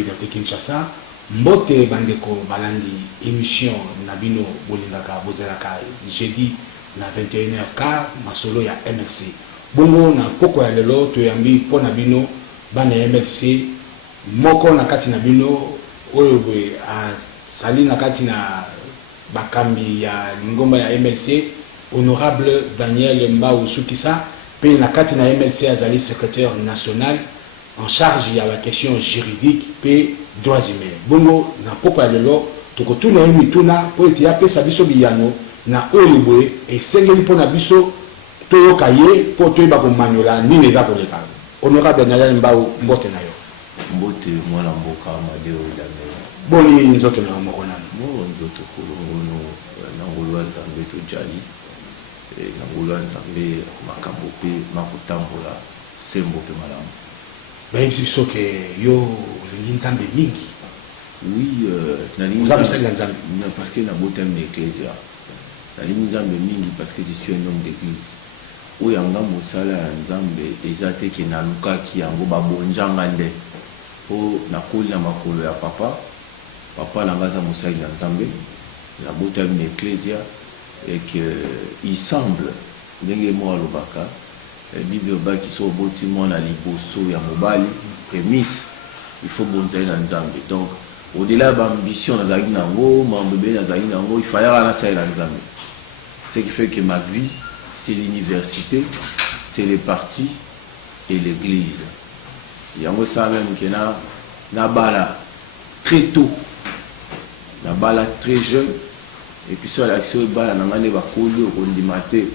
Liberté Kinshasa. Mbote bandeko balandi émission Nabino Bolingaka Bozeraka jeudi na 21h15 masolo ya MLC. Bongo na poko ya lelo toyambi po Nabino bana MLC moko na kati Nabino oyo bwe sali na kati na bakambi ya lingomba ya MLC honorable Daniel Mbao Sukisa pe na kati na MLC azali secrétaire national en charge ya la question juridique pe droits humains. Bongo na poko ya lelo tokotuna mituna po ete ya pesa biso biyano na olibwe esengeli pona biso toyoka ye po toyeba komanyola nini eza koleka. Honorable Daniel Mbao mbote na yo. Mbote mwana mboka Amadeo Idamela. Boni nzoto na moko nano. Mo nzoto kolongono na ngolwa nzambe to jali. Na ngolwa nzambe makambo pe makutambola sembo pe malamu. Baimsi biso ke yo lingi nzambe mingi. Oui, vous avez ça nzambe. Parce que na botem d'ecclésia. Na lingi nzambe mingi parce que je suis un homme d'église. Oyanga mosala ya nzambe eza te ke nalukaki yango babonjanga nde po nakoli na makolo ya papa na ngaza mosali ya nzambe na botam na ecclésia et que il semble ndenge mo alobaka bible baki so boti mwana liboso ya mobali prémisse il faut bonzali na nzambe. Donc au-delà de l'ambition nazali nango mambebe nazali nango il fallait na sala na nzambe. Ce qui fait que ma vie c'est l'université, c'est les partis et l'église. Il y a ça même qui na bala très tôt, na bala très jeune, et puis sur l'action bala na ngane ba koli au kondimate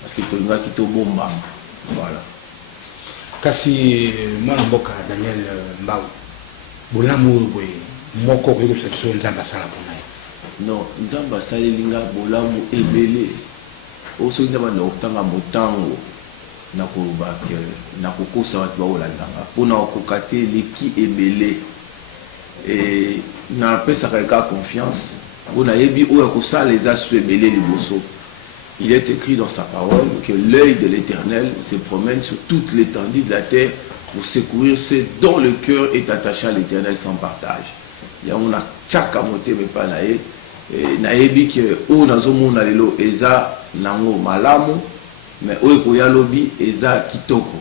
parce que tolinga ki to bomba. Voilà. Kasi mwana mboka Daniel Mbao. Bolamu boye moko ko so nzamba sala pona. Non, nzamba sala linga bolamu ebele. Oso ina bana otanga motango na kolubaka na kokosa watu ba olandanga pona okokate leki ebele et na pesa ka confiance pona yebi oya kosala les asu ebele liboso. Il est écrit dans sa parole que l'œil de l'Éternel se promène sur toute l'étendue de la terre pour secourir ceux dont le cœur est attaché à l'Éternel sans partage. Il y a una chaka moté mais pas nae na yebi que o nazomona lelo eza nango malamu mais oyo ya lobi eza kitoko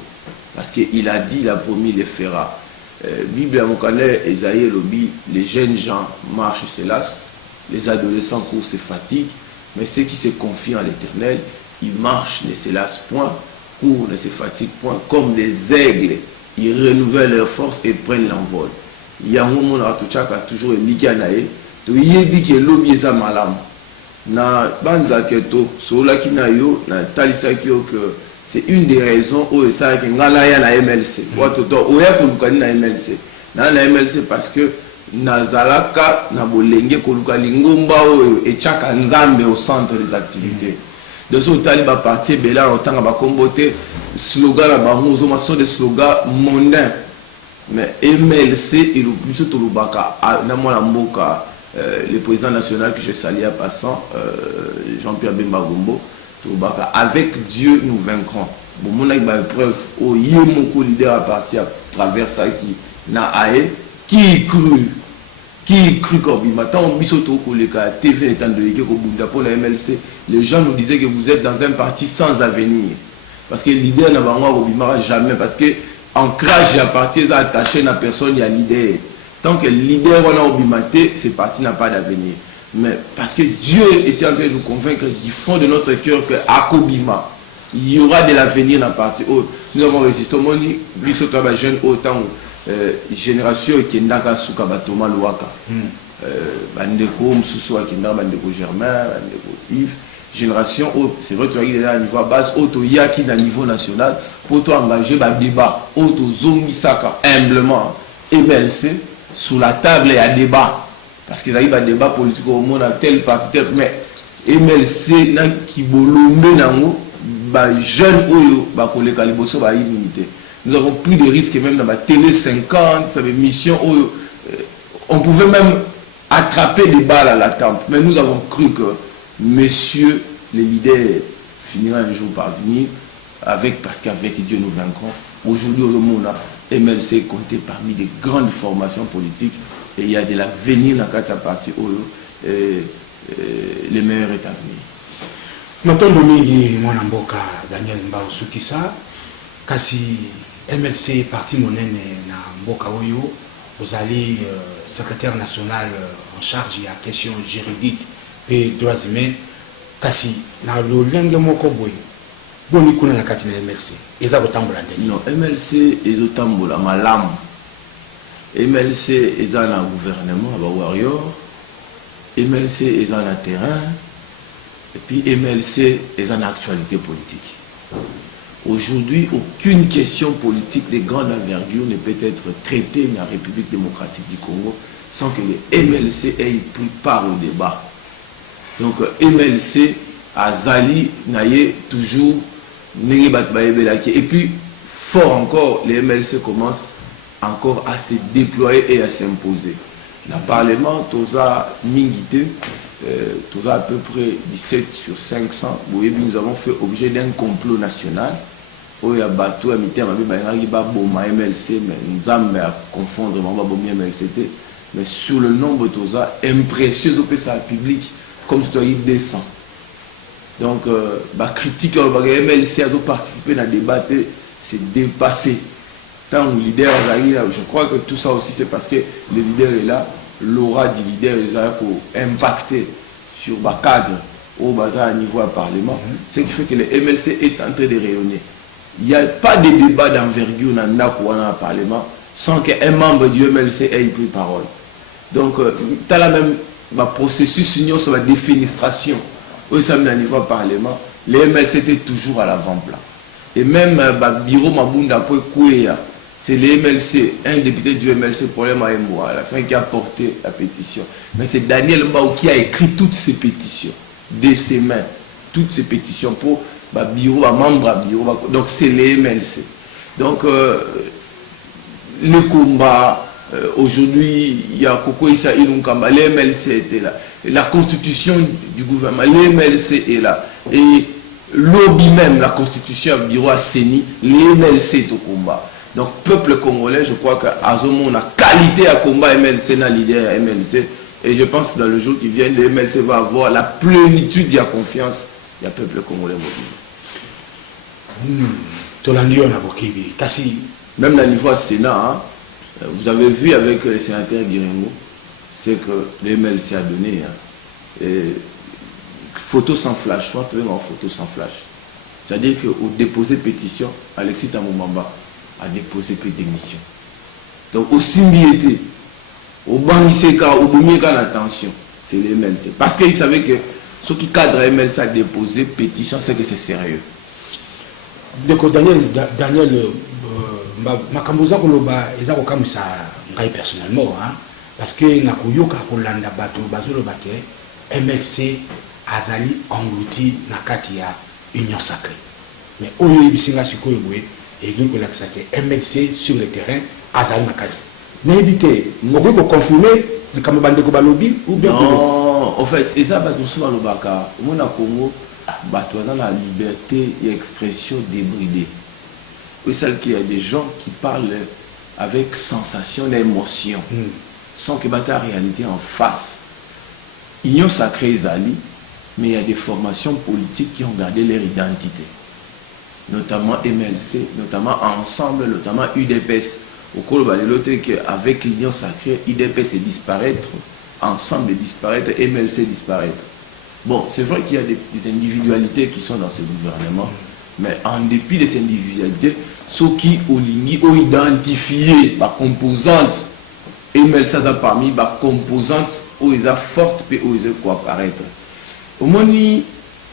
parce que il a dit, il a promis, il le fera. Bible à Mokane Esaïe lobi, les jeunes gens marchent se lassent, les adolescents courent se fatiguent, mais ceux qui se confient en l'Éternel, ils marchent ne se lassent point, courent ne se fatiguent point, comme des aigles, ils renouvellent leurs forces et prennent l'envol. Il y a un moment où tu as toujours éliqué à naïe, tu y dit que lobi eza malamu. Na banza keto sola kinayo na talisa kyo que c'est une des raisons où ça que ngala ya na MLC watoto oya kolukani na MLC na MLC parce que nazalaka na bolenge koluka lingomba oyo echaka nzambe au centre des activités de ce taliba parti bela otanga ba kombote slogan na bango zo maso de slogan mondain mais MLC et le plus tout lubaka na mwana mboka. Le président national que je salue à passant, Jean-Pierre Bemba Gombo, avec Dieu nous vaincrons. Bon, mon preuve, oh, il y a mon leader à partir à travers ça qui n'a aé, qui crut comme il m'attend, on bisoto koleka TV étant de l'équipe au Bunda pour la MLC. Les gens nous disaient que vous êtes dans un parti sans avenir. Parce que le leader n'a pas jamais, parce que ancrage à partir attaché à personne, il y a leader. Tant que le leader on a obimaté, ce parti n'a pas d'avenir. Mais parce que Dieu était en train de nous convaincre du fond de notre cœur qu'à Kobima, il y aura de l'avenir dans le parti. Oh, nous avons résisté au monde, plus au travail jeune, autant génération qui n'a qu'à Soukaba Thomas Louaka. Bandeko, Msoussou Akindar, Bandeko Germain, Bandeko Yves. Génération, c'est vrai, tu as dit à niveau base, auto yaki à niveau national, pour toi engager un débat, auto zongi saka, humblement, MLC. Sous la table il y a débat parce qu'il y a un débat politique au monde à tel parti mais MLC n'a qui bolombe nango ba jeune oyo ba koleka liboso ba immunité. Nous avons pris des risques même dans la télé 50 ça mission oyo on pouvait même attraper des balles à la tempe mais nous avons cru que messieurs les leaders finira un jour par venir avec parce qu'avec Dieu nous vaincrons. Aujourd'hui au monde MLC est compté parmi les grandes formations politiques et il y a de l'avenir dans la partie où le meilleur est à venir. Matondo mingi mwana mboka Daniel Mbao Sukisa kasi MLC parti monene na mboka oyo ozali secrétaire national en charge ya question juridique et droits humains kasi na lolenge moko boy boni kuna na kati na MLC eza kotambola ndenge. Non, MLC ezotambola malamu. MLC eza na gouvernement ba warrior, MLC eza na terrain et puis MLC eza na actualité politique. Aujourd'hui, aucune question politique de grande envergure ne peut être traitée dans la République démocratique du Congo sans que le MLC ait pris part au débat. Donc MLC Azali naye toujours et puis fort encore, le MLC commence encore à se déployer et à s'imposer. Dans le Parlement, Toza Mingite, Toza à peu près 17 sur 500, nous avons fait objet d'un complot national. Il y a bateau à MLC, mais nous avons confondre MLCT. Mais sur le nombre de Toza, impressionnant au public, comme si il descend. Donc, la critique au MLC a participé dans le débat, c'est dépassé. Tant le leader est là, je crois que tout ça aussi c'est parce que le leader est là, l'aura du leader est impacté sur le cadre au bazar à niveau du Parlement, ce qui fait que le MLC est en train de rayonner. Il n'y a pas de débat d'envergure dans le Parlement sans qu'un membre du MLC ait pris parole. Donc, tu as la même processus union sur la défenestration. Au niveau du Parlement, le MLC était toujours à l'avant-plan. Et même le bureau Mabunda pour Kouya, c'est le MLC, un député du MLC pour les Maïmoua, à la fin qui a porté la pétition. Mais c'est Daniel Mbao qui a écrit toutes ces pétitions, de ses mains, toutes ces pétitions pour le bureau, membre bureau. Donc c'est le MLC. Donc le combat, aujourd'hui, il y a Koko Issa Ilunkamba, le MLC était là. La constitution du gouvernement, le MLC est là. Et lobby même, la constitution du bureau à Séni, le MLC est au combat. Donc, peuple congolais, je crois qu'à ce moment, on a qualité à combat MLC, na leader MLC. Et je pense que dans le jour qui vient, le MLC va avoir la plénitude de la confiance du peuple congolais. Même dans le niveau Sénat, hein, vous avez vu avec le sénateur Guiringo, c'est que le MLC a donné photo sans flash, soit tu veux en photo sans flash. C'est-à-dire qu'au déposé pétition, Alexis Tamoumamba a déposé peu d'émissions. Donc au Simbiété, au Bangiseka, au Boumika, l'attention, c'est le MLC. Parce qu'il savait que ceux qui cadrent MLC a déposé pétition, c'est que c'est sérieux. Donc Daniel, Makamboza Koloba, ils ont comme ça, personnellement, hein, parce que Nakoyoka Kolanda Bato, Bazolo Bake, MLC Azali englouti Nakatia Union Sacrée. Mais au lieu de Bisinga Sukoyoué, et qui peut l'accepter MLC sur le terrain, Azali Makasi. Mais évitez, vous pouvez confirmer le Kamabande Kobalobi ou bien. Non, en fait, et ça, Bato Soubalobaka, au Congo, Bato a la liberté d'expression débridée. Oui, celle qu'il y a des gens qui parlent avec sensation d'émotion, sans que Bato a réalité en face. Union Sacrée Zali, mais il y a des formations politiques qui ont gardé leur identité. Notamment MLC, notamment Ensemble, notamment UDPS. Au cours de l'autre, avec l'Union Sacrée, UDPS est disparaître, Ensemble est disparaître, MLC disparaître. Bon, c'est vrai qu'il y a des individualités qui sont dans ce gouvernement, mais en dépit de ces individualités, ceux qui ont identifié la composante, MLC a parmi les composantes où ils sont fortes et où ils sont quoi apparaître. Au moins,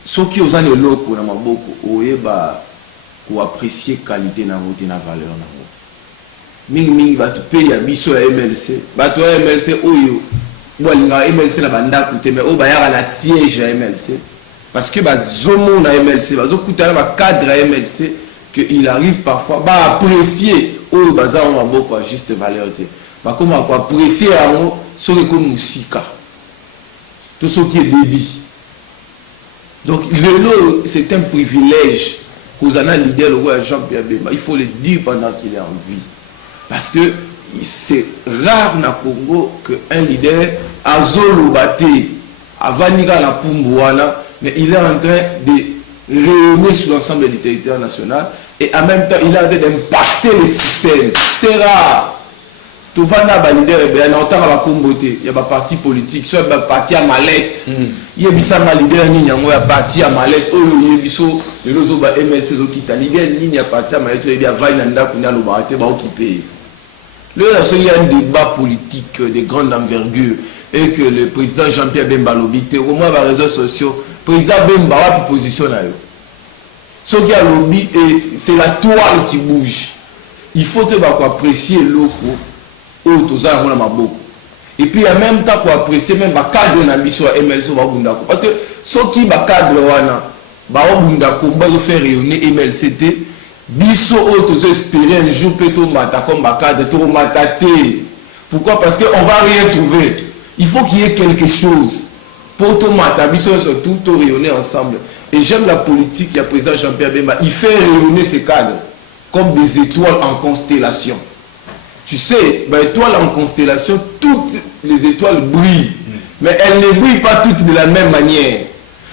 ceux qui ont des locaux, pour apprécier la qualité na vote na valeur na mingi ba to payer biso ya MLC ba to MLC oyo bolinga MLC na banda kuté mais o ba ya la siège ya MLC parce que ba zomo na MLC ba zo kutana ba cadre ya MLC que il arrive parfois ba apprécier oyo baza on maboko à juste valeur té ba comment quoi apprécier en so que comme musika tout ce qui est débit. Donc c'est un privilège. Il faut le dire pendant qu'il est en vie. parce que c'est rare na Congo qu'un leader a zolobaté avant la Pumbuana, mais il est en train de rayonner sur l'ensemble du territoire national et en même temps il est en train d'impacter le système. C'est rare. Tout va na leader bien autant va comboter. Il y a pas parti politique, soit ba parti à mallette. Il y a bisa ma leader ni nyango ya parti à mallette. Oh il y a biso le lozo ba MLC zo kita leader ni ya parti à mallette, il y a va nanda kunya lo ba te ba occuper. Là, il y a un débat politique de grande envergure et que le président Jean-Pierre Bemba lobby, au moins les réseaux sociaux, le président Bemba a une position. Ce qui a lobby, c'est la toile qui bouge. Il faut apprécier l'eau et puis en même temps pour apprécier même le cadre de l'ambition à MLC. Parce que ce qui est le cadre, va faire rayonner MLCT. Biso autres espérer un jour peut-être mata comme cadre to mataté. Pourquoi? Parce que on va rien trouver. Il faut qu'il y ait quelque chose pour to mata biso surtout to rayonner ensemble. Et j'aime la politique, il y a président Jean-Pierre Bemba, il fait rayonner ces cadres comme des étoiles en constellation. Tu sais, ben, étoiles en constellation, toutes les étoiles brillent, mais elles ne brillent pas toutes de la même manière.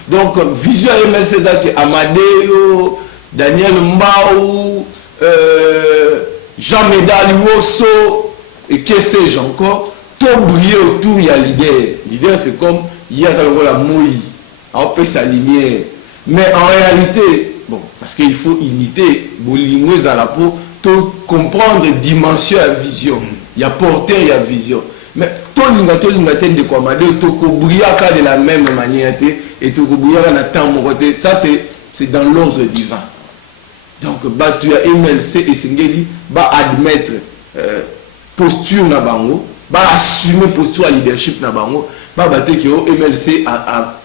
Donc vision MLC Amadeo, Daniel Mbao, Jean Médal Wosso, et que sais-je encore, tout briller autour, il y a l'idée. L'idée, c'est comme, il y a la mouille, on peut sa lumière. Mais en réalité, bon, parce qu'il faut unité, bolingueuse à la peau, tout comprendre dimension à vision. Il y a porteur, il y a vision. Mais tout l'ingate de quoi tout briller de la même manière, et tout briller en attendant mon côté, ça c'est dans l'ordre divin. Donc, tu as MLC et Sengeli, admettre posture na bango, assumer posture à leadership na bango, MLC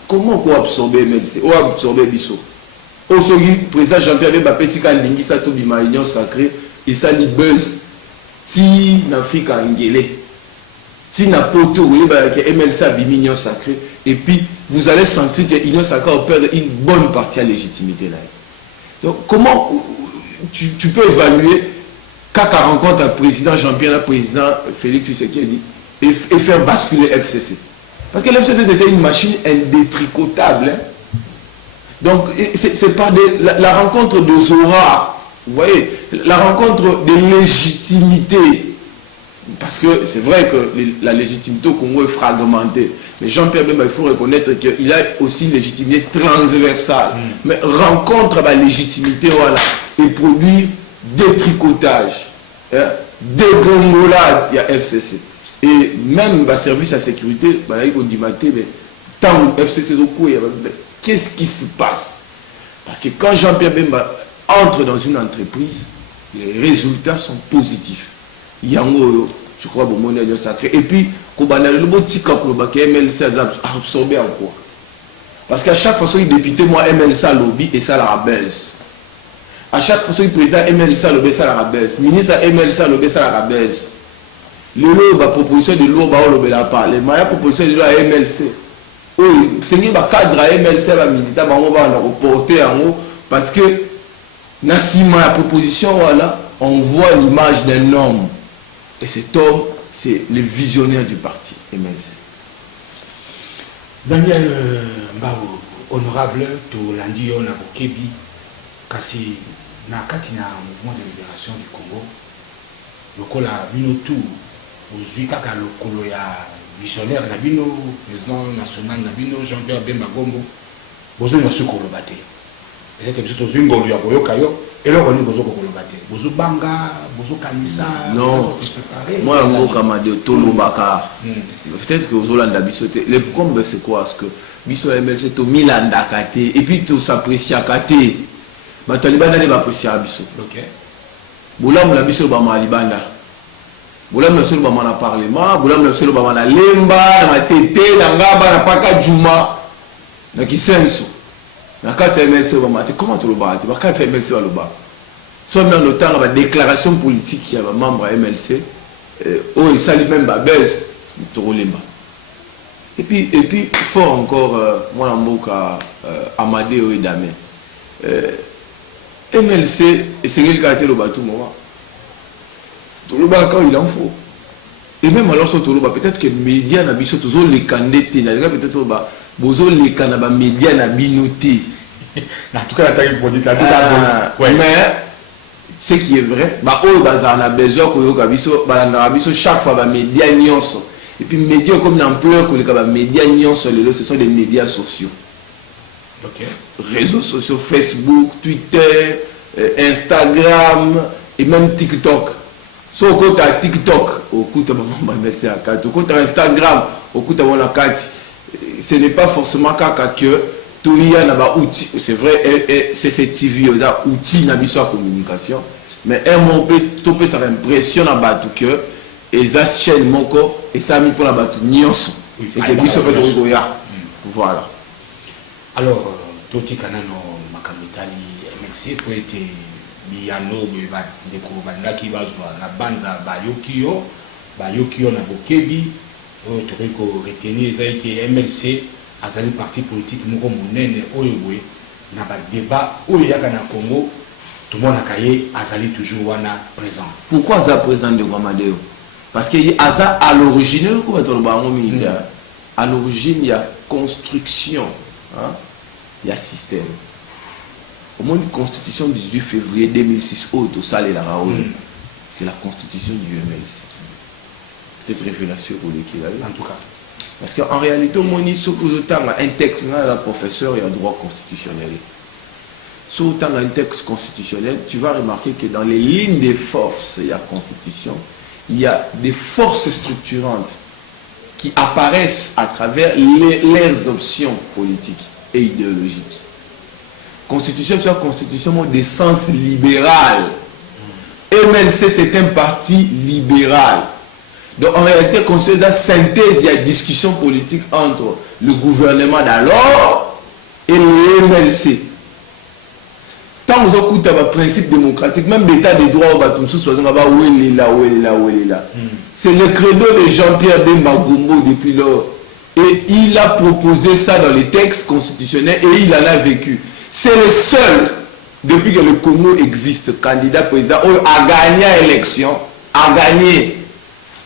comment on absorber MLC, on absorber biso. Aujourd'hui, président Jean-Pierre Bemba pesika lingi sa to bima union sacrée et ça li buzz ti na Afrika ngele. Si na poto oui que MLC a bimi union sacrée et puis vous allez sentir que union sacrée perd une bonne partie à légitimité là. Donc, comment tu peux évaluer quand tu rencontres un président Jean-Pierre, un président Félix Tshisekedi et faire basculer FCC? Parce que l'FCC c'était une machine indétricotable. Hein? Donc, c'est pas la rencontre de Zora, vous voyez, la rencontre de légitimité. Parce que c'est vrai que la légitimité au Congo est fragmentée. Mais Jean-Pierre Bemba, il faut reconnaître qu'il a aussi une légitimité transversale. Mais rencontre la légitimité, voilà, et produit détricotage, hein, dégringolade, il y a FCC. Et même le service à sécurité, il dit, mais tant FCC au coup, qu'est-ce qui se passe? Parce que quand Jean-Pierre Bemba entre dans une entreprise, les résultats sont positifs. Yango, je crois, bon, mon union sacrée. Et puis, le petit cap, le MLC a absorbé encore. Parce qu'à chaque fois, il député, moi, MLC a lobby et ça la rabaisse. À chaque fois, il président MLC a lobby, ça la rabaisse. Ministre MLC a lobby, ça la rabaisse. Le lot, la proposition de l'eau, on ne l'a pas. Les meilleures propositions de l'eau à MLC. Oui, c'est un cadre à MLC, la militaire, on va reporter en haut. Parce que, dans la proposition, voilà, on voit l'image d'un homme. Et cet homme, c'est le visionnaire du parti, MLC. Daniel Mbao, honorable, to lundi on a Kebi, kasi na katina mouvement de libération du Congo, lokola bino tout, aujourd'hui kaka lokolo ya visionnaire na bino, président national na bino Jean-Pierre Bemba Gombo, bozo na sukolo bate. Peut-être que c'est aux ingolu ya boyoka yo. Et là, on est besoin de Kolobate. Bozo Banga, Bozo Kanissa. Non, moi, je suis Tolobaka. Peut-être que vous avez bisoté. Le problème, c'est quoi? Parce que Biso MLC, tu Milanda Kate. Et puis, tu s'apprécies à Kate. Mais Taliban n'a pas apprécié à Biso. Ok. Boulam la Biso Bama Libanda. Boulam la Biso Bama na Parlement. Boulam la Biso Bama na Lemba, na Tete, na Ngaba, na Paka Djuma. Na Kisenso. Comment tu le bats? Tu MLC va le bas. Soit dans le temps, la déclaration politique qui a membre à MLC, il s'allie même à Bez, et puis, fort encore, moi, en Moka, Amadeo et Damé. MLC, et c'est le cas de le bas tout le moment. Toloba quand il en faut. Et même alors sur Toloba, peut-être que les médias n'a biso toujours les candidatés, peut-être bozo les canaba médias n'a binoté. En tout cas, mais ce qui est vrai, bah on a besoin que biso chaque fois les médias nyonso. Et puis les médias comme l'ampleur que les médias nyonso, ce sont des médias sociaux. Okay. Réseaux sociaux, Facebook, Twitter, Instagram et même TikTok. So au côté TikTok, au côté merci à Kati, au côté Instagram, au côté la Kati, ce n'est pas forcément que tout y a un outil. C'est vrai, c'est cette TV là outil n'a pas communication, mais un mot peut ça impression à battre que et ça chaîne moko et ça mis pour la battre nyonso et que biso peut regoya. Voilà. Alors toti kanano makamitali MXC pour être biyano ndeko bandaki bazwa na banza bayokio na bokebi to retenir ezaki MLC azali parti politique moko monene oyo boye na ba débat oyo yaka na Congo tout le monde a caillé azali toujours wana présent. Pourquoi ça présent de Guamadeo? Parce que Aza à l'origine à l'origine il y a construction, hein? Il y a système. Au moins une constitution du 18 février 2006 c'est la constitution du MLC. Peut-être révélation pour l'équipe en tout cas. Parce qu'en réalité, au moins un texte, un professeur et un droit constitutionnel. Sur autant un texte constitutionnel, tu vas remarquer que dans les lignes des forces, il y a constitution, il y a des forces structurantes qui apparaissent à travers leurs options politiques et idéologiques. Constitution, c'est une constitution de sens libéral. MLC, c'est un parti libéral. Donc en réalité, constitution, la synthèse, il y a une discussion politique entre le gouvernement d'alors et le MLC. Tant que vous écoutez le principe démocratique, même l'état des droits, c'est le credo de Jean-Pierre Bemba Gombo depuis lors. Et il a proposé ça dans les textes constitutionnels et il en a vécu. C'est le seul, depuis que le Congo existe, candidat président, a gagné l'élection, a gagné.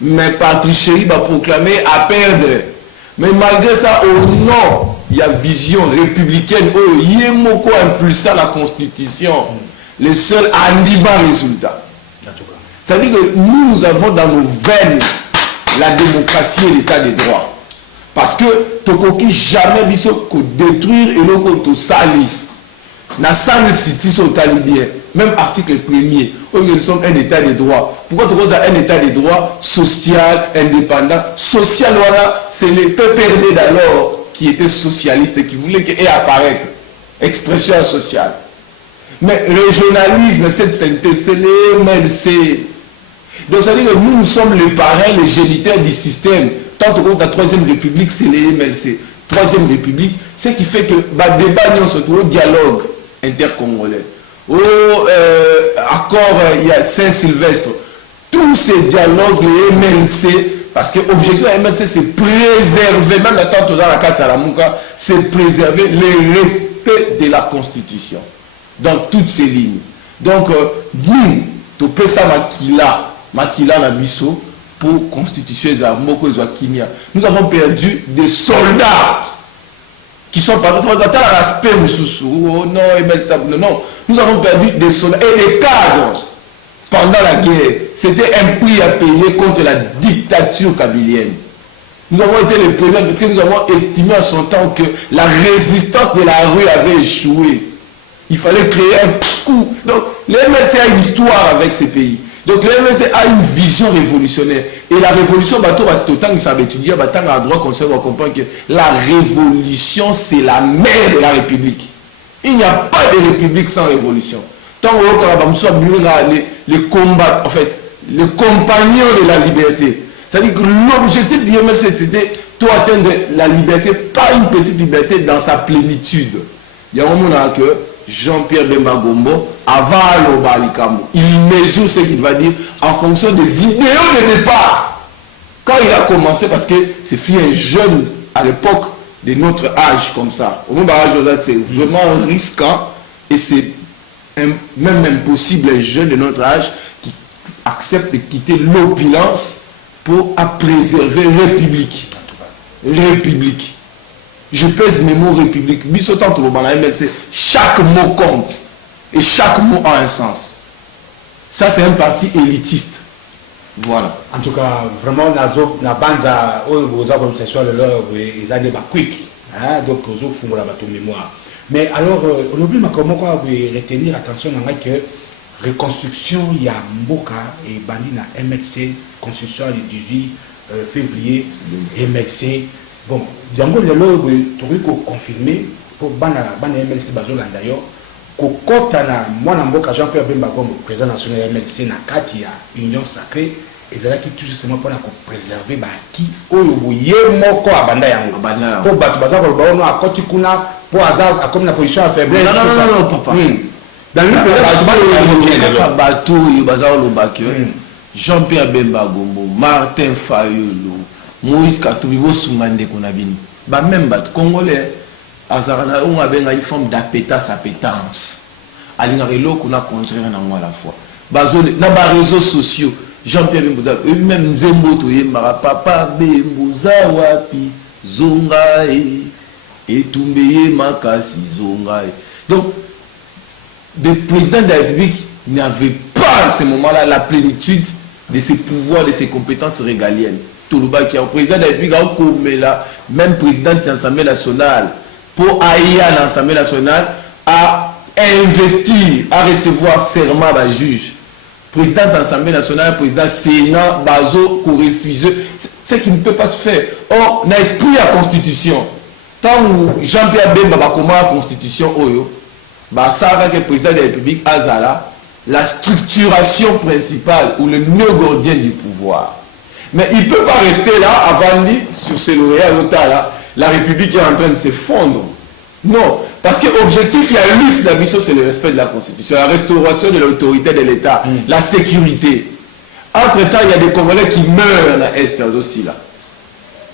Mais par tricherie, va proclamer à perdre. Mais malgré ça, au nom, il y a vision républicaine, il y a beaucoup impulsant la constitution. Le seul andiba résultat. Ça veut dire que nous avons dans nos veines la démocratie et l'état des droits. Parce que Tokoki jamais biso ko détruire et le ko sali. Na sali city so talibien. Même article 1er. Nous sommes un état de droit. Pourquoi tu as un état de droit social, indépendant? Social, voilà, c'est les PPRD d'alors qui étaient socialistes et qui voulaient qu'il apparaître. Expression sociale. Mais le journalisme, cette synthèse, c'est les MLC. Donc ça veut dire que nous sommes les parrains, les géniteurs du système. Tant que la Troisième République, c'est les MLC. Troisième République, ce qui fait que le débat, nous se trouve au dialogue intercongolais. Accord, il y a Saint-Sylvestre. Tous ces dialogues, les MLC, parce que l'objectif de MLC, c'est préserver, même la tante dans la carte Salamouka, c'est préserver le respect de la Constitution. Dans toutes ces lignes. Donc, nous, tu peux ça Makila Nabiso, pour constituer nous avons perdu des soldats qui sont par exemple dans l'aspect non, nous avons perdu des soldats et des cadres pendant la guerre. C'était un prix à payer contre la dictature kabylienne. Nous avons été les premiers parce que nous avons estimé à son temps que la résistance de la rue avait échoué. Il fallait créer un coup. Donc, les MLC a une histoire avec ces pays. Donc, le MLC a une vision révolutionnaire. Et la révolution, il s'avait étudié, à droit conseil, on comprend que la révolution, c'est la mère de la République. Il n'y a pas de République sans révolution. Tant que les combats, en fait, les compagnons de la liberté. C'est-à-dire que l'objectif du MLC, c'était de atteindre la liberté, pas une petite liberté dans sa plénitude. Il y a un moment que Jean-Pierre Bemba Gombo, avant le Balikamo, il mesure ce qu'il va dire en fonction des idéaux de départ. Quand il a commencé, parce que c'est un jeune à l'époque de notre âge comme ça, au moment c'est vraiment risquant et c'est même impossible, un jeune de notre âge qui accepte de quitter l'opulence pour préserver la République. République. Je pèse mes mots République. Bisotant tout le monde MLC, chaque mot compte et chaque mot a un sens. Ça c'est un parti élitiste. Voilà. En tout cas, vraiment, na banza aux organisations de l'heure, ils ont des quick. Donc, ils ont fait mémoire. Mais alors, on oublie comment retenir attention à que reconstruction, il y a Mboka et Bandi na MLC, construction du 18 février, MLC. Bon, Django Lelo, tu peux confirmer pour Bana MLC Bazolanda d'ailleurs, que quand moi, Mboka Jean-Pierre Bemba comme président national MLC, na Katia, Union Sacrée, et c'est là qui tout justement pour préserver qui oyoboye moko abanda yango pour battre baza ko baono akoti kuna pour hasard comme la position à faiblesse non papa dans le bateau yo baza lo bakyo Jean-Pierre Bemba Gombo Martin Fayulu Moïse Katumbi Bosumande kona bini ba même bat congolais azarana on a une forme d'appétence alinga reloko na contraire na moi la fois bazone na ba réseaux sociaux Jean-Pierre Bemba, même Zemboto Yemara, papa Bemboza wapi, Zongae, et Tumbeye Makasi Zongae. Donc, le président de la République n'avait pas à ce moment-là la plénitude de ses pouvoirs, de ses compétences régaliennes. Toulouba qui est le président de la République, même président de l'Assemblée nationale, pour aller à l'Assemblée nationale, à investir, à recevoir serment à juge. Président de l'Assemblée nationale, président Sénat, Bazo, pour refuser, c'est qui ne peut pas se faire. Or, on a esprit à la Constitution. Tant que Jean-Pierre Bemba va comment la Constitution, ça va que le président de la République, Azala, la structuration principale ou le nœud gordien du pouvoir. Mais il ne peut pas rester là avant de dire sur ces lauréats, la République est en train de s'effondrer. Non, parce que l'objectif, il y a lui, la mission, c'est le respect de la Constitution, la restauration de l'autorité de l'État, la sécurité. Entre-temps, il y a des Congolais qui meurent à l'Est aussi là.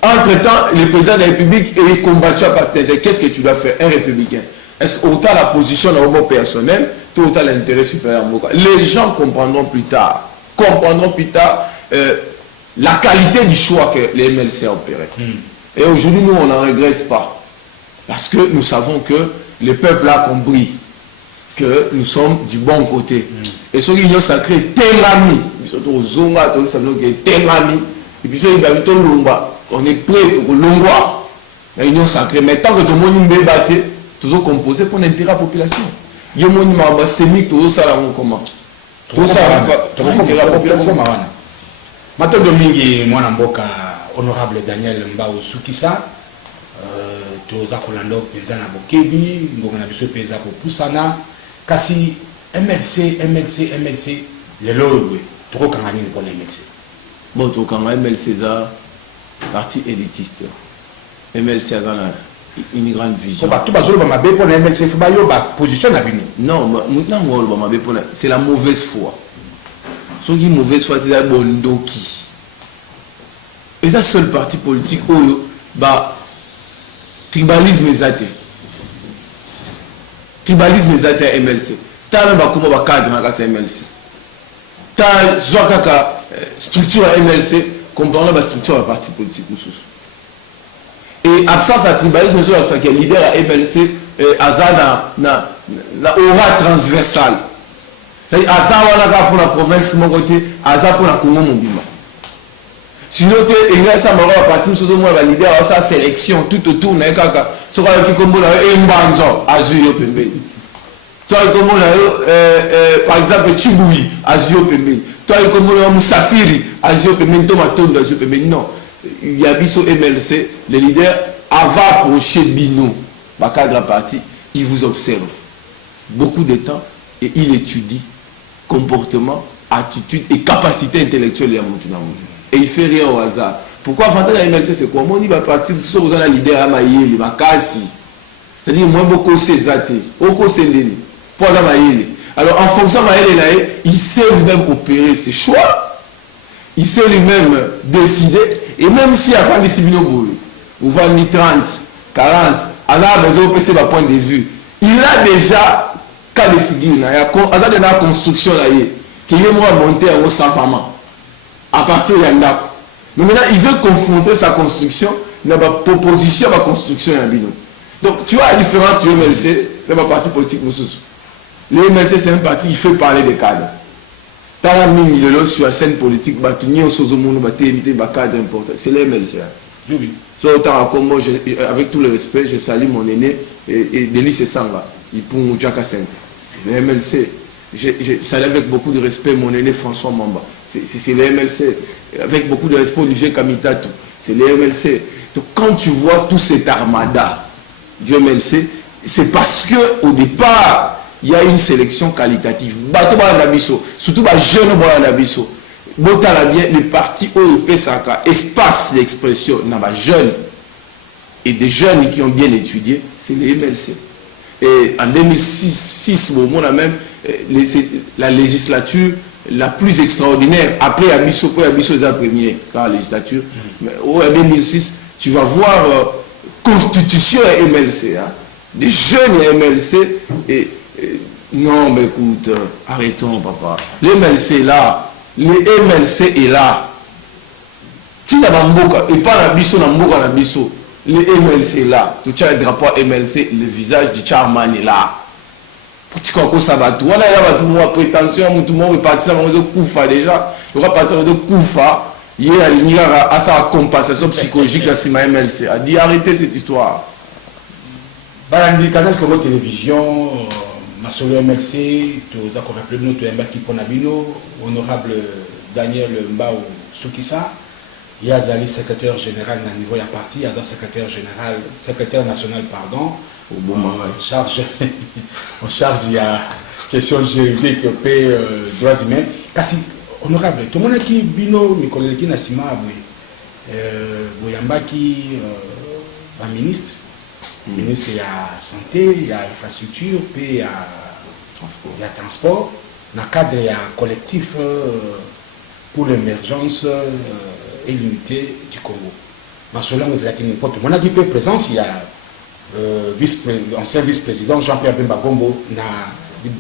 Entre-temps, le président de la République est combattu à partir de qu'est-ce que tu dois faire, un républicain. Est-ce qu'autant la position d'un homme personnel, autant l'intérêt supérieur. Les gens comprendront plus tard la qualité du choix que les MLC a opéré. Et aujourd'hui, nous, on n'en regrette pas. Parce que nous savons que le peuple a compris que nous sommes du bon côté. Et ce qui est sacré, Tengami. Et puis on est prêt pour l'Ongwa. L'union sacrée. Mais tant que tout le monde est battu, toujours composé pour l'intérêt de la population. Il y a un monde sémique, tout ça, comment tout ça, pour l'intérêt de la population. Mato Domingue, moi, Mboka, honorable Daniel Mbao Soukissa. Toza kolanda peza na bokebi ngonga na biso peza ko pusana kasi MLC lelo bwe toko kanga nini pour MLC bon to kanga MLC za parti élitiste MLC za na une grande vision ba to bazolo ba mabe pour MLC fa ba yo ba position na bino non maintenant ngolo ba mabe pour c'est la mauvaise foi ce qui mauvaise foi c'est bondoki et ça seul parti politique oyo ba tribalisme ezate MLC ta même bakoma ba cadre na ka MLC ta zwa kaka structure à MLC comprendre la structure à parti politique ou sous et absence à tribalisme sur ça qui est leader à MLC azana na aura transversale c'est azana wana pour la province mon côté azana pour la Congo mobima. Sinon, il y a ça, à partir de moi, la leader a sa sélection tout autour, n'a qu'à ce qui comme un banjo, Azur Pembe. Par exemple, Chiboui, Azur Pembe. Toi, comme Moussafiri, Azur Pembe, Tomaton, Azur Pembe. Non, il y a biso MLC, les leaders, avant approcher Bino, ma cadre parti, il vous observe beaucoup de temps et il étudie comportement, attitude et capacité intellectuelle. Et il fait rien au hasard. Pourquoi Fanta la MLC c'est quoi? Moi on y va partir sur la leader à Maïeli, Makasi. C'est-à-dire moi beaucoup c'est zaté, beaucoup c'est ndeni. Pour dans Maïeli. Alors en fonction de Maïeli il sait lui-même opérer ses choix. Il sait lui-même décider et même si à fin de Sibino Boulou, ou 20, 30, 40, alors besoin de passer point de vue. Il a déjà cas de figure, il y a construction là qui est moi monté à Osafama à partir de Yanda. Mais maintenant, il veut confronter sa construction dans la proposition à la construction Yabino. Donc, tu vois la différence du MLC dans la partie politique. Le MLC, c'est un parti qui fait parler des cadres. Dans la mine de sur la scène politique, c'est le MLC. Oui. So, autant comme moi, avec tout le respect, je salue mon aîné et Delis Sanga. Il pour Mouchaka 5. C'est le MLC. Je salue avec beaucoup de respect mon aîné François Mamba. C'est le MLC. Avec beaucoup de respect Olivier Kamitatu. C'est le MLC. Donc quand tu vois tout cet armada du MLC, c'est parce que au départ, il y a une sélection qualitative. Bato Banabiso, surtout les jeunes Banabiso. Botala bien les partis OEP Saka, espace d'expression dans les jeunes et des jeunes qui ont bien étudié, c'est les MLC. Et en 2006, au moment même, la législature la plus extraordinaire, après Abisso, pour Abisso la première, car la législature, mais en 2006, tu vas voir constitution et MLC, hein, des jeunes MLC, et non, mais écoute, arrêtons, papa. Le MLC est là, le MLC est là. Si tu as Mboka, et pas Abisso, Abisso, le MLC est là. Tu as le drapeau MLC, le visage du Charman est là. Tu comprends ça va tout. On a tout le monde prétention, tout le monde est parti de Koufa déjà. Il va partir de Koufa. Il y a sa compensation psychologique dans Sima MLC. A dit arrêtez cette histoire. Le canal Congo Télévision, Masolo MLC, tu as rappelé notre Mbaki Ponabino, honorable Daniel Mbao Soukissa. Il y a le secrétaire général à niveau à parti, il y a le secrétaire national, pardon. En charge, il y a question juridique, droits humains. Kasi, honorable, tout le monde qui bino, Mikole qui Nassima, Boyambaki, un ministre. Ministre, il y a santé, il y a infrastructure, puis il y a transport. Dans le cadre, il y a un collectif pour l'émergence et l'unité du Congo. Massola, vous avez n'importe mon équipe est présence, il y a ancien vice-président Jean-Pierre Bemba Gombo na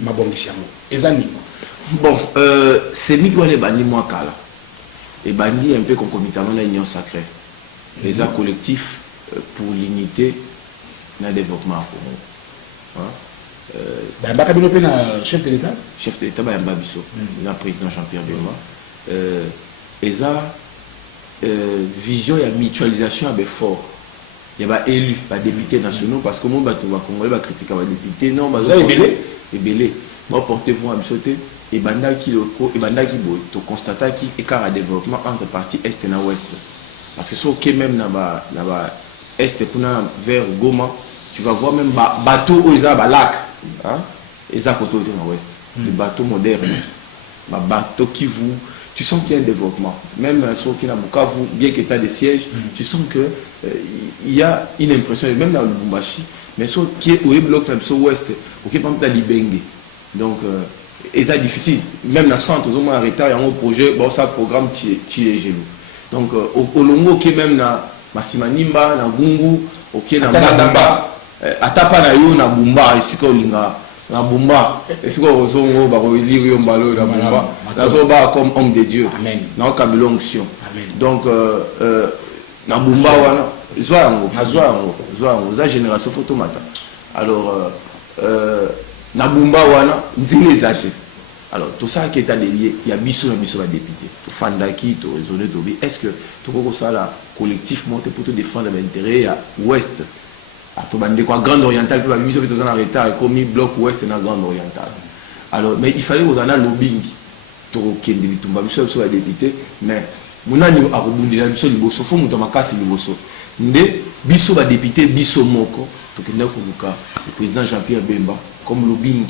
Mabongisiamo. Ezani. Bon, c'est Miguel Bani Mwakala. Et Bani un peu concomitamment à l'Union sacrée. Les actes collectifs pour l'unité et le développement. Chef de l'État. Chef de l'État, le président Jean-Pierre Bemba. Et ça, vision et mutualisation avec fort. Il y a des élus, des députés nationaux, parce que moi, je vais critiquer les députés. Non, vous avez belé. Moi, portez-vous à sauter. Et banda qui boy, tu constates qu'il y a écart à développement entre parties est et ouest. Parce que si on est même dans l'est vers Goma, tu vas voir même bateau où ils ont un lac. Ils ont côté dans l'ouest. Des bateaux modernes. Des bateaux qui vous. Tu sens qu'il y a un développement. Même sur qui Bukavu, bien qu'il y ait des sièges, tu sens qu'il y a une impression, même dans le Lubumbashi, mais sur qui est au bloc sur l'ouest, au qui est pas Libengue. Donc, c'est difficile. Même dans le centre, ils ont arrêté, il y a un projet, bon, ça programme qui est gelé. Donc, au Longo, qui est même dans Massimanimba, dans Gungu, qui est dans Bandamba, Atapa na yo na Bumba, ici qu'on linga. La Bumba, est-ce qu'on va lire un ballon la Bumba? La Zoba comme homme de Dieu. Amen. Dans Kabila onction. Donc, na Bumba, Zoango, la génération photomata. Alors, na Bumba, Nzile Zate. Alors, tout ça qui est allié, il y a Bissou et Bissou député. Fandaki, Zone Tobi. Est-ce que tout ça là, collectivement, pour te défendre l'intérêt à l'ouest? Quoi, Grande Orientale, puis 8 ans en retard, comme bloc ouest dans Grande Orientale. Alors, mais il fallait vous en a lobbying. Tout qui est sur la députée, mais mon ami a rebondi la mission Liboso, faut monter ma casse Liboso. Ndé, Bisso va député, Bisso Moko, tout le président Jean-Pierre Bemba, comme lobbying,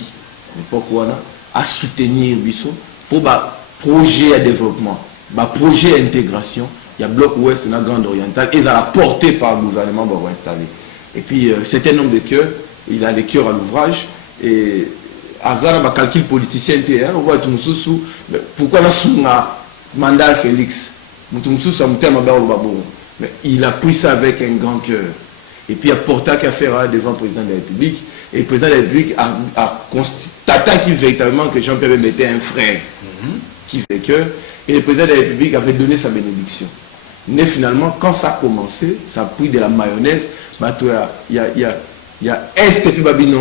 l'époque où on a soutenir Bisso pour un projet de développement, un projet d'intégration. Il y a bloc ouest dans Grande Orientale, et ça a porté par le gouvernement pour installer. Et puis, c'est un homme de cœur, il a les cœurs à l'ouvrage, et Azara, un calcul politicien, on voit tout le monde, pourquoi on a sous mandat Félix, mais il a pris ça avec un grand cœur. Et puis, il a porté qu'à faire devant le président de la République, Et le président de la République a constaté véritablement que Jean-Pierre Bemba était un frère qui fait que, et le président de la République avait donné sa bénédiction. Mais finalement, quand ça a commencé, ça a pris de la mayonnaise, il y a Est et puis Babi, non.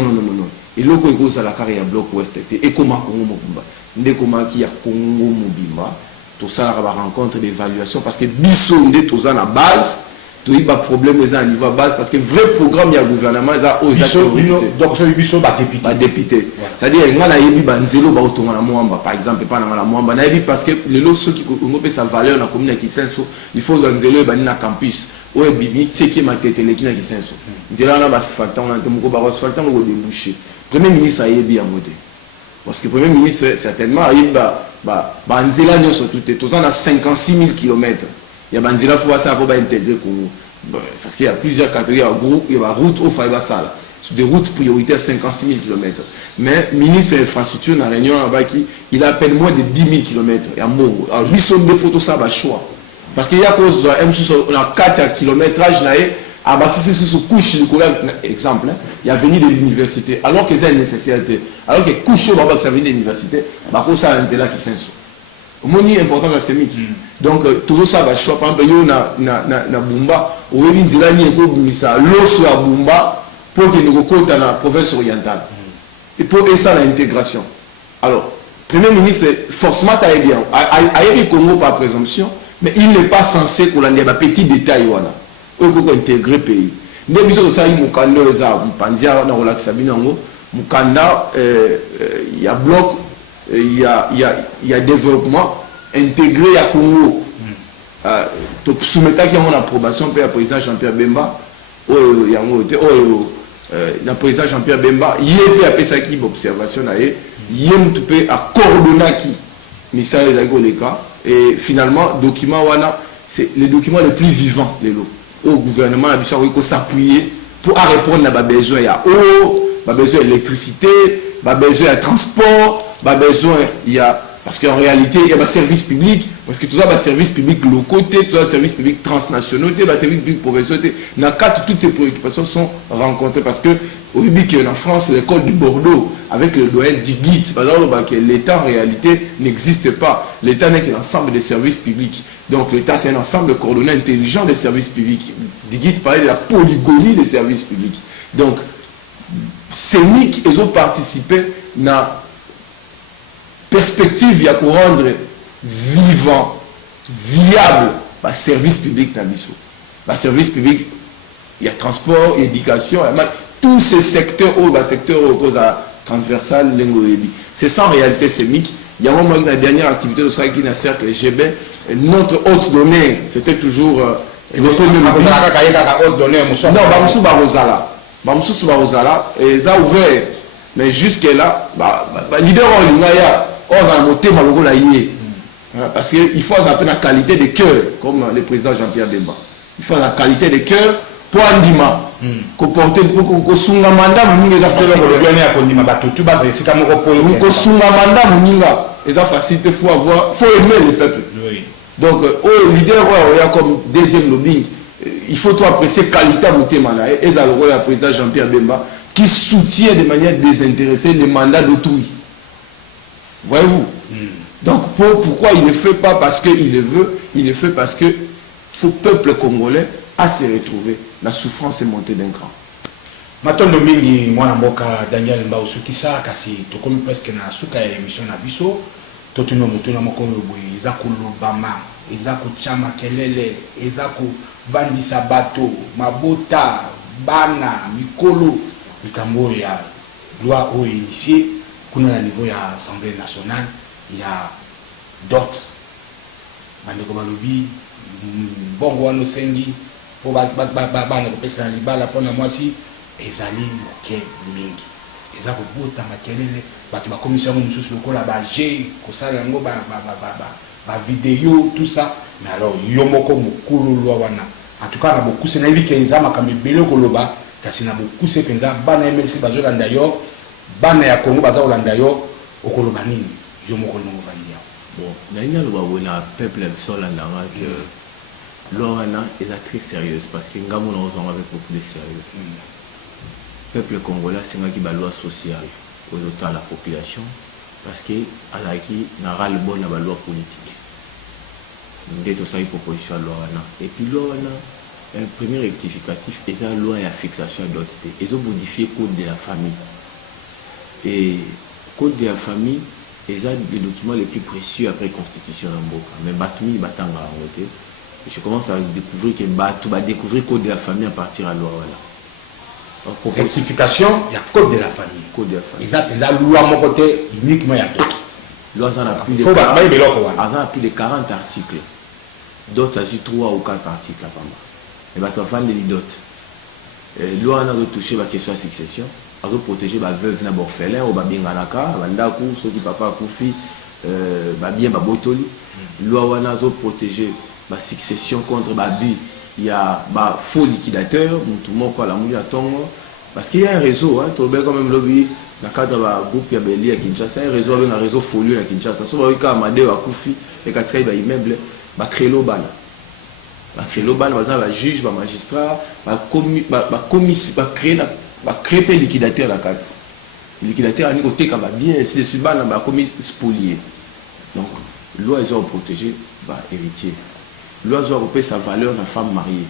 Et là, il y a la carrière bloc Ouest. Et comment Congo Mobimba. Ndé comment qui y a Congo Mobimba. Tout ça, on va rencontre d'évaluation parce que Bissot, tout ça, la base. Tout y a problème à niveau base parce que vrai programme il y a gouvernement ça donc c'est biso ba député c'est-à-dire il y a yebi banzelo ba otonga na mwamba par exemple pas na mwamba na yebi parce que les lots ceux qui ont fait sa valeur na commune qui senso il faut banzelo ba na campus o bibi c'est qui ma tête les qui na qui senso nzela na ba asfaltant na moko ba asfaltant ko déboucher premier ministre a yebi ya moté parce que premier ministre certainement yebi ba nzela nyoso tout ça na 56 000 km. Il y a Banzila faut ça pour intégrer Congo. Parce qu'il y a plusieurs catégories, il y a des routes au Faïba Sala. Sur des routes prioritaires 56 000 km. Mais le ministre de l'Infrastructure dans la réunion il a à peine moins de 10 000 km. Il y a mort. Alors lui sommes des photos ça va choix. Parce qu'il y a cause on a 4 km à bâtir sur ce couche exemple, il y a venu de l'université alors que c'est une nécessité. Alors que couche au ça vient de l'université, bah ça un là qui s'inso. Moni important la sémique. Donc tout ça va choix par exemple yo na Bumba ou bien nzila ni ko bimisa loso ya Bumba pour que nous kota na province orientale. Et pour ça l'intégration. Alors premier ministre forcément ta bien a Congo par présomption mais il n'est pas censé qu'on ait des petits détails wana. On peut intégrer pays. Ne biso ça il mukanda za mpanzia na relaxa binango mukanda il y a bloc il y a développement intégré à Congo. Soumettre qui a une approbation pour le président Jean-Pierre Bemba. Le président Jean-Pierre Bemba, il y a appelé ça qui observation il y a à coordonner qui message les cas et finalement document wana c'est les documents les plus vivants les lots. Au gouvernement a besoin de s'appuyer pour répondre à besoin il y a eau, besoin d'électricité, besoin de transport. Besoin il y a parce qu'en réalité il y a un service public parce que tout ça va service public locaux tout ça service public transnationaux va service public provincial dans quatre toutes ces préoccupations sont rencontrées parce que au début en France l'école du Bordeaux avec le doyen du guide par exemple que l'État en réalité n'existe pas. L'État n'est qu'un ensemble de services publics donc l'État c'est un ensemble coordonné intelligent des services publics. Du guide parlait de la polygonie des services publics donc CENIC ils ont participé à perspective il y a pour rendre vivant, viable le service public dans le service public, il y a transport, éducation, tous ces secteurs cause transversal, c'est ça en réalité c'est MIC. Il y a vraiment la dernière activité de ça qui n'a cercle GB. Notre haute donnée, c'était toujours l'autonomie. Non, Bamsou Barozala, et ça ouvert. Mais jusque-là, leader en Lingaya, on a monté Malogona Yé. Parce qu'il faut un peu la qualité de cœur, comme le président Jean-Pierre Bemba. Il faut la qualité de cœur pour Andima. Comporter pour Sunga Manda, Mouninga facilité. Pour Sunga Manda, Mouninga, il faut aimer le peuple. Donc, au leader, il y a comme deuxième lobbying. Il faut tout apprécier qualité à Moutemana. Et ça, le président Jean-Pierre Bemba, qui soutient de manière désintéressée les mandats d'autrui. Voyez-vous? Donc pourquoi il ne le fait pas parce qu'il le veut, il le fait parce que le peuple congolais a se retrouver. La souffrance est montée d'un cran. Matondo mingi mwana mboka Daniel Mbausukisa kasi tokomi presque na suka ya émission na biso totino mutuna moko yobo eza kolobama eza kochama kelele eza ko vandisa bato mabota bana mikolo likambo ya loi o initié kuna na niveau ya Assemblée nationale ya dot bandeko balobi bongo wano sengi po bana ko pesa libala pona mwasi ezali moke mingi eza ko bota makelele bato ba commission mususu lokola ba G ko sala ngo ba vidéo tout ça mais alors yomoko mukulu loi wana en tout cas na beaucoup c'est na yiki eza makambi belo koloba kasi na beaucoup c'est penza bana MLC bazolanda yo bana ya Congo bazolanda yo okoloba nini yomoko ndongo vandia bon nanya loba wona peuple bisolanda que l'orana est très sérieuse parce que ngamo na ozanga avec beaucoup de sérieux peuple congolais c'est qui ba loi sociale autant la population parce que alaki na ral bon na ba loi politique ndé to sa proposition loi wana et puis loi wana un premier rectificatif et la loi et la fixation d'autorité ils ont modifié le code de la famille et code de la famille ils ont les documents les plus précieux après constitution en Mboka mais batumi batanga en côté je commence à découvrir que Batu va découvrir le code de la famille à partir de la loi. Voilà. Rectification, il y a code de la famille. Code de la famille. Ils ont loi à mon côté, uniquement il y a d'autres. Loi en a plus de 40 articles. D'autres, c'est 3 ou 4 articles. Et bien, tu vas faire des dots. Loi a touché la question de succession. Elle a protégé la veuve et l'orphelin, ou bien Ganaka, ceux qui papa Koufi, bien Babotoli. Loi a protégé la succession contre Babi. Il y a un faux liquidateur, tout le monde a la mouille à tongo. Parce qu'il y a un réseau, tu as quand même lobby, dans le cadre d'un groupe qui a Béli à Kinshasa, un réseau folio à Kinshasa. Si vous avez un Koufi, et quand il y a un immeuble, il créer l'obana. Il créer l'obana, il juge, il magistrat, il créer un liquidateur à la carte. Le liquidateur a dit que tu as bien, ainsi de suite, il a commis spolié. Donc, loi est protégée, héritier. Loi européenne sa valeur la femme mariée.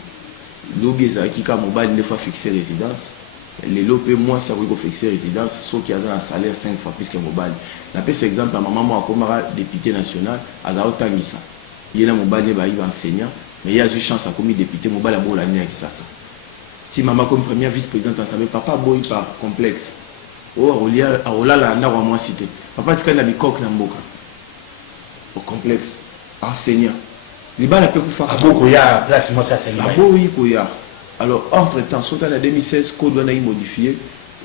L'obéza qui a mobile une fois fixé résidence. Les lopés moi ça va fixer résidence sauf qui a un salaire 5 fois plus que mobile. La pèse exemple à maman moi comme député national à Zaotangisa. Il y a mobile va y enseignant mais il y a eu chance à commis député mobile à bon l'année avec ça. Si maman comme première vice-présidente ensemble papa boy pas complexe. Oh Ola la na wa moi cité. Papa tika na bikok na mboka. Au complexe enseignant. Les balles peuvent faire beaucoup il y a place moi ça c'est alors entre temps soit en 2016 code on a modifié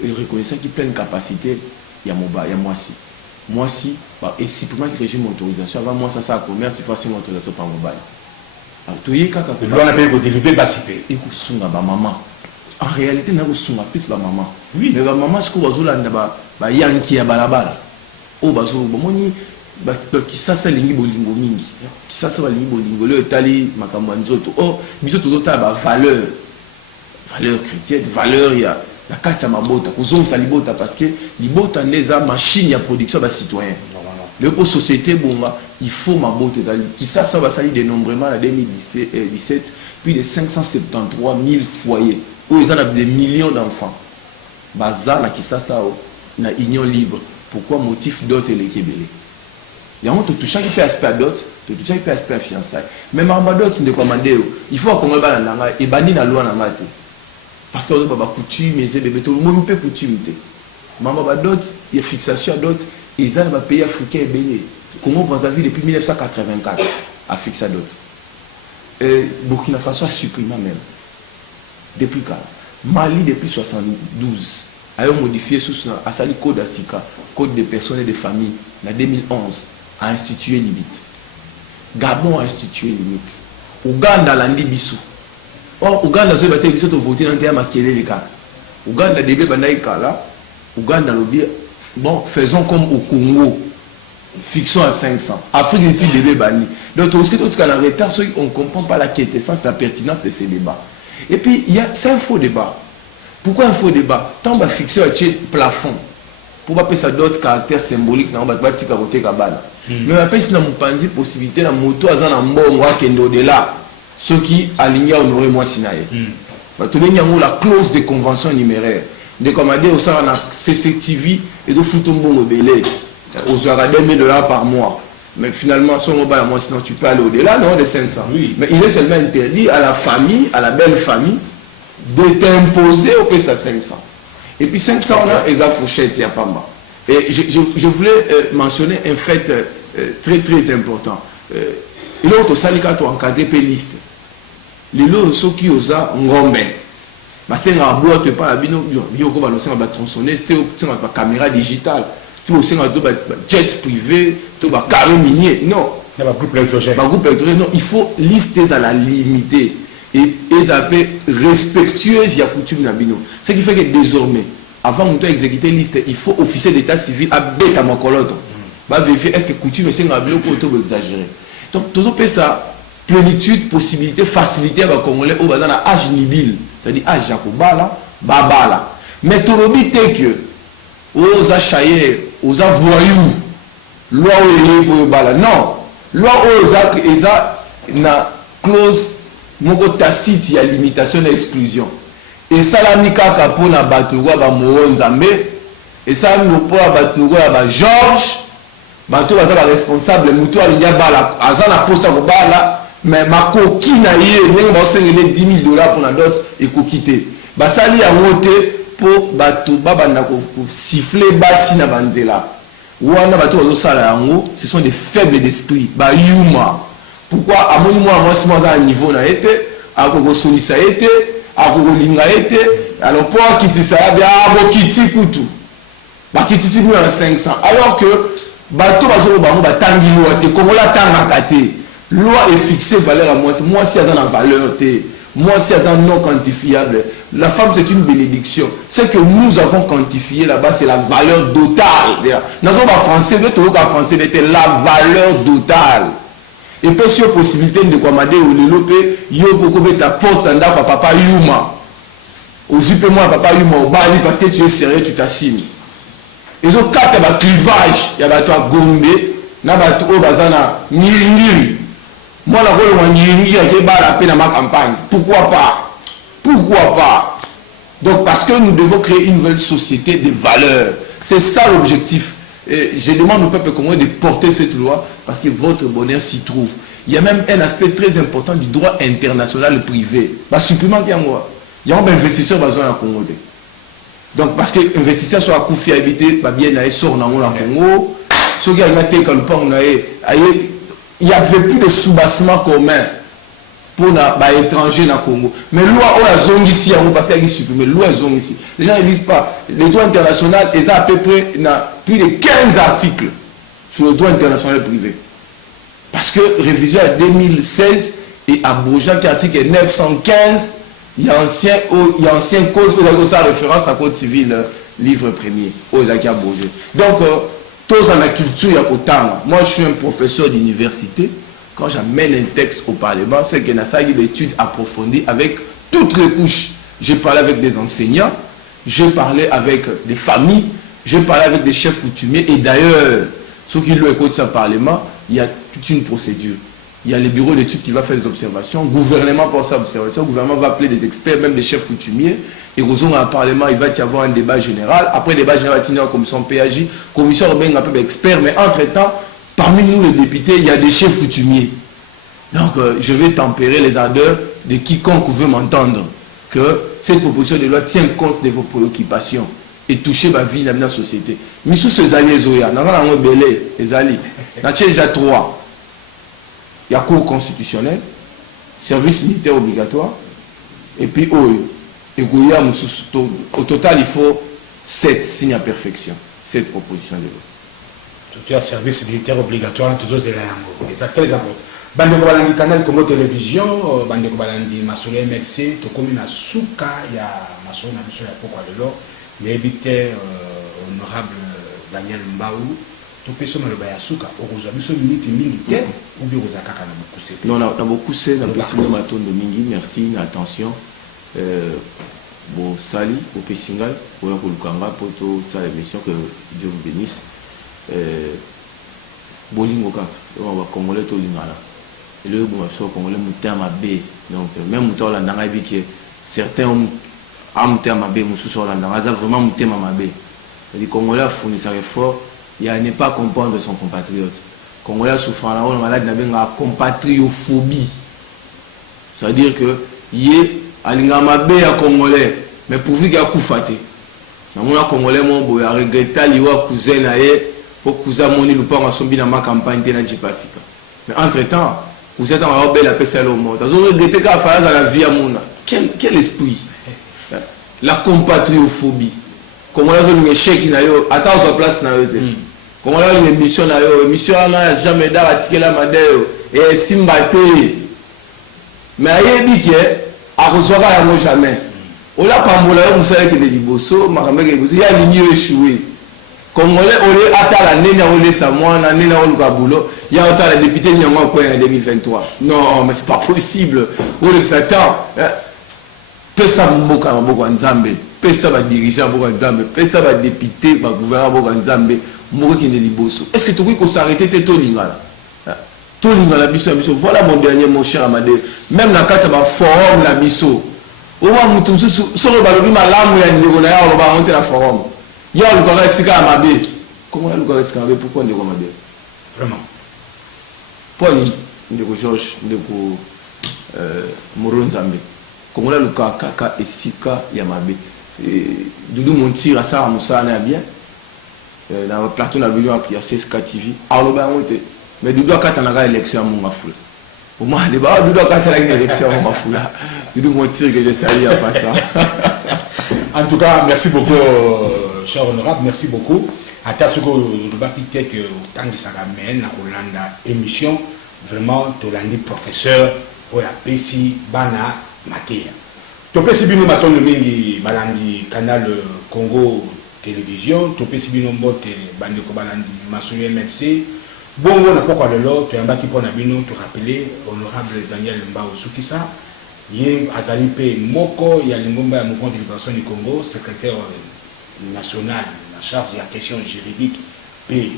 et reconnaissant qu'il pleine capacité il y a moi si et si pour moi que régime autorisation avant moi ça commerce il faut une autorisation par mobile alors tout y kaka le on a payé pour dériver basipé et ku sunga ba maman en réalité na ku sunga plus ba maman oui mais ba maman ce ko bazolanda ba yanki ya balabala o bazolo bomoni kisasa lingi bolingo mingi kisasa balingi bolingo le etali makambo nzoto oh biso tozota ba valeur chrétienne valeur ya la carte ya mabota kozongisa libota parce que libota ndeza machine ya production ba citoyen le pour société bonga il faut mabota ezali kisasa basali dénombrement en 2017 plus de 573 000 foyers où ils ont des millions d'enfants baza na kisasa na union libre pourquoi motif d'autres les kebele. Il y a un tout chaque aspect d'autres, tout chaque aspect fiançailles. Même en bas d'autres, il faut qu'on ait la et bani la loi na parce que on a coutume, mais bébé tout le monde peut coutume. Maman d'autres, il y a fixation d'autres, ils ont un pays africain béni. Comment vous avez depuis 1984 à fixer d'autres. Burkina Faso a supprimé même. Depuis quand Mali depuis 72 a modifié sous à sali code ASICA, code des personnes et des familles, en 2011. A institué limite. Gabon a institué limite. Ouganda l'a dit bisou. Or, Ouganda a voté bisou pour voter dans le terme les cas. Ouganda début banaïka là. Ouganda lobby. Bon, faisons comme au Congo. Fixons à 500. Afrique ici début bani. Donc, tout ce qui est en retard, on ne comprend pas la quintessence, la pertinence de ces débats. Et puis, c'est un faux débat. Pourquoi un faux débat? Tant qu'on va fixer un plafond. Pour pas ça d'autres caractères symboliques dans le bâti côté cabane. Mais après si dans mon panzi possibilité la moto à un bon au-delà ceux qui alignent honorer moi sinaï. Tu veux la clause de convention numéraire de commander au sein de la CCTV et de foutre un bon belé aux $2,000 par mois. Mais finalement son mobile moi sinon tu peux aller au-delà non de 500. Oui. Mais il est seulement interdit à la famille, à la belle famille de t'imposer au PS à 500. Et puis 500 là, ils ont fourchette, il n'y a pas mal. Et je voulais mentionner un fait très très important. Il y a un syndicat qui a encadré la liste. Les lots qui ont ngombe. C'est un boîte pas la bino, bio ko balosé ba tronçonner, c'était une caméra digitale. Tu vois c'est un jet privé, tu vas carré minier. Non. Il y a un groupe électrogène. Non, il faut lister à la limiter. Et ils appellent respectueuses il y a coutume nabino. Ce qui fait que désormais, avant de exécuter liste, il faut officier d'état civil à bête à mon collègue. Va vérifier est-ce que coutume c'est un bloc ou exagéré. Donc tout ça plénitude, possibilité, facilité à Congolais au bazar âge nidil, c'est-à-dire âge Jakobala, babala. mais tolobi te que oza chayer oza voyou loi oyo pour bala non loi oza eza na clause moko tacite ya limitation na exclusion esalami kaka mpona bato lokola bamoo nzambe esalami mpona bato lokola bageorge bato baza baresponsable motu alingi abala aza na posa kobala mais makoki na ye ndenge baosengele $10,000 mpona dot ekoki te basali yango te mpo bato babanda kosifle basi na banzela wana bato bazosala yango ce sont des faibles d'esprit bayuma pourquoi amoni mwana mwasi mo aza na niveau na ye te akokosolisa ye te akokolinga ye te alors mpo akitisa ya bia bokiti kutu bakitisi bino na 500 alors que bato bazoloba bango batangi loi te kongola atangaka te loi est fixée valeur à mwasi aza na valeur te mwasi aza non quantifiable. La femme c'est une bénédiction. Ce que nous avons quantifié là-bas c'est la valeur totale. Nous avons en français, français c'était la valeur totale. Et puis si il y a possibilité de commander ou le lopé, il y a beaucoup de porte en papa Yuma. Aussi peu moi papa Yuma au Bali parce que tu es sérieux, tu t'assumes. Et donc quand il y a un clivage, il y a un Gombe, il y a un Niri. Moi, la rôle dans ma campagne. Pourquoi pas? Pourquoi pas? Donc, parce que nous devons créer une nouvelle société de valeurs. C'est ça l'objectif. Et je demande au peuple congolais de porter cette loi parce que votre bonheur s'y trouve. Il y a même un aspect très important du droit international privé. Bah, supplément qu'il y a moi. Il y a un investisseur besoin dans le Congo. Donc, parce que l'investisseur soit à coup fiabilité, bah, bien, il sort dans le Congo. Ceux qui ont été comme il n'y avait plus de soubassement commun pour les étrangers dans le Congo. Mais la loi est ici, parce qu'il y a supprimé. La loi est ici. Les gens ne lisent pas. Le droit international est à peu près plus de 15 articles sur le droit international privé. Parce que révision à 2016 et abrogé l'article 915, il y a ancien code où il y a référence à code civil, livre premier, où il y a abrogé. Donc, tous en la culture ya kotanga. Moi je suis un professeur d'université. Quand j'amène un texte au Parlement, c'est qu'il y a une étude approfondie avec toutes les couches. J'ai parlé avec des enseignants, j'ai parlé avec des familles, j'ai parlé avec des chefs coutumiers. Et d'ailleurs, ceux qui le écoutent au Parlement, il y a toute une procédure. Il y a le bureau d'études qui va faire les observations. Le gouvernement pense à l'observation. Le gouvernement va appeler des experts, même des chefs coutumiers. Et au Parlement, il va y avoir un débat général. Après le débat général, il va y avoir une commission PAJ. Commission européenne, un peu d'experts. Mais entre-temps, parmi nous les députés, il y a des chefs coutumiers. Donc, je vais tempérer les ardeurs de quiconque veut m'entendre. Que cette proposition de loi tient compte de vos préoccupations et toucher ma vie dans la société. Mais sous ces alliés, il y a les alliés. Il y a déjà 3. Il y a cours constitutionnel, service militaire obligatoire, et puis au total, il faut 7 signes à perfection, 7 propositions de loi. Tu as service militaire obligatoire, tous les éléments. C'est très important. Bande Kobalandi Canal Congo Télévision, Bande Kobalandi Masolo MXC, tu communes à Souka, il y a Masolo Nabiso, il y a pourquoi de l'or, mais habité honorable Daniel Mbaou. Non, on a beaucoup c'est dans le maton de Mingi, merci, attention. Bon, Sali, au Pessingal, pour Lukanga, pour toute ça, l'émission, que Dieu vous bénisse. Bolingo Kak, on va Congolais tout l'ingala. Et le bon, sur Congolais, Moutem Abbé. Donc, même Moutem Landangabi, qui certains ont Moutem Abbé, Moussou sur Landangaza, vraiment Moutem Abbé. C'est-à-dire, Congolais a fourni sa réforme. Il n'est pas comprendre de son compatriote. Congolais souffrant là, on a malade n'a compatriophobie. C'est-à-dire que il a l'ingamabe à Congolais, mais pourvu qu'il a couffaté. On a Congolais mon boy a regretté liwa cousin naé pour cousin moni lupa en sombi dans ma campagne de Najipasika. Mais entre-temps, cousin a belle appel ça le mot. Ils ont regretté qu'à faire à la vie à mon. Quel esprit. La compatriophobie. Comment là on échec na yo attends sur place na yo. Comment là une émission na yo émission là jamais da attiquer la madeo et simbate. Mais ayebi ke a reçoit yango jamais. Ola pambola yo musala ke de liboso makameke liboso ya linyo échoué. Congolais olé atala nena olé sa mwana nena oluka boulot ya atala député nyango ko en 2023. Non mais c'est pas possible. Olé que ça temps pesa mboka maboko nzambe pesa ba dirigeant mboka nzambe pesa ba député ba gouverneur mboka nzambe mboka qui ne liboso est-ce que tu peux s'arrêter te tolingala tolingala biso voilà mon dernier mon cher Amadé même na kata ba forum na biso o wa mutu solo ba lobi malamu ya ndeko na ya ba monter la forum ya lu ka sika mabe comment lu ka sika mabe pourquoi ndeko mabe vraiment poni ndeko Georges ndeko Moronzambe comment lu ka kaka esika ya mabe Doudou Montir ça musana ya bien dans le plateau na video ya CSK TV alors ba monter mais Doudou akatana élection mon mafula pour moi débat Doudou akatana élection mon mafula Doudou Montir que je salue à pas ça. En tout cas, merci beaucoup, cher honorable, merci beaucoup. À ta ce que le bâtiment que tant que ça ramène à Hollande émission, vraiment, tu l'as dit professeur, ou la Pessi, Bana, Matéa. Tu peux si bien nous le mingi balandi canal Congo télévision, tu peux si bien nous botte bandi ko balandi Massouli MLC. Bon, on n'a pas quoi de l'autre, tu as un bâti pour Nabino, tu rappeler honorable Daniel Mbao Soukissa. Yé Azali P. Moko, il y a le mouvement de libération du Congo, secrétaire national en charge de la question juridique et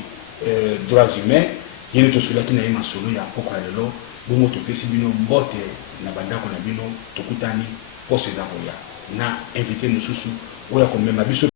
droits humains. Il y a tout cela qui n'a pas solo, il y a pourquoi le lot. Bon, tu peux si bien botte, na banda qu'on a bien, tu coutani pour ces aboyas. Na invité nous sous ou ya comme même abisso.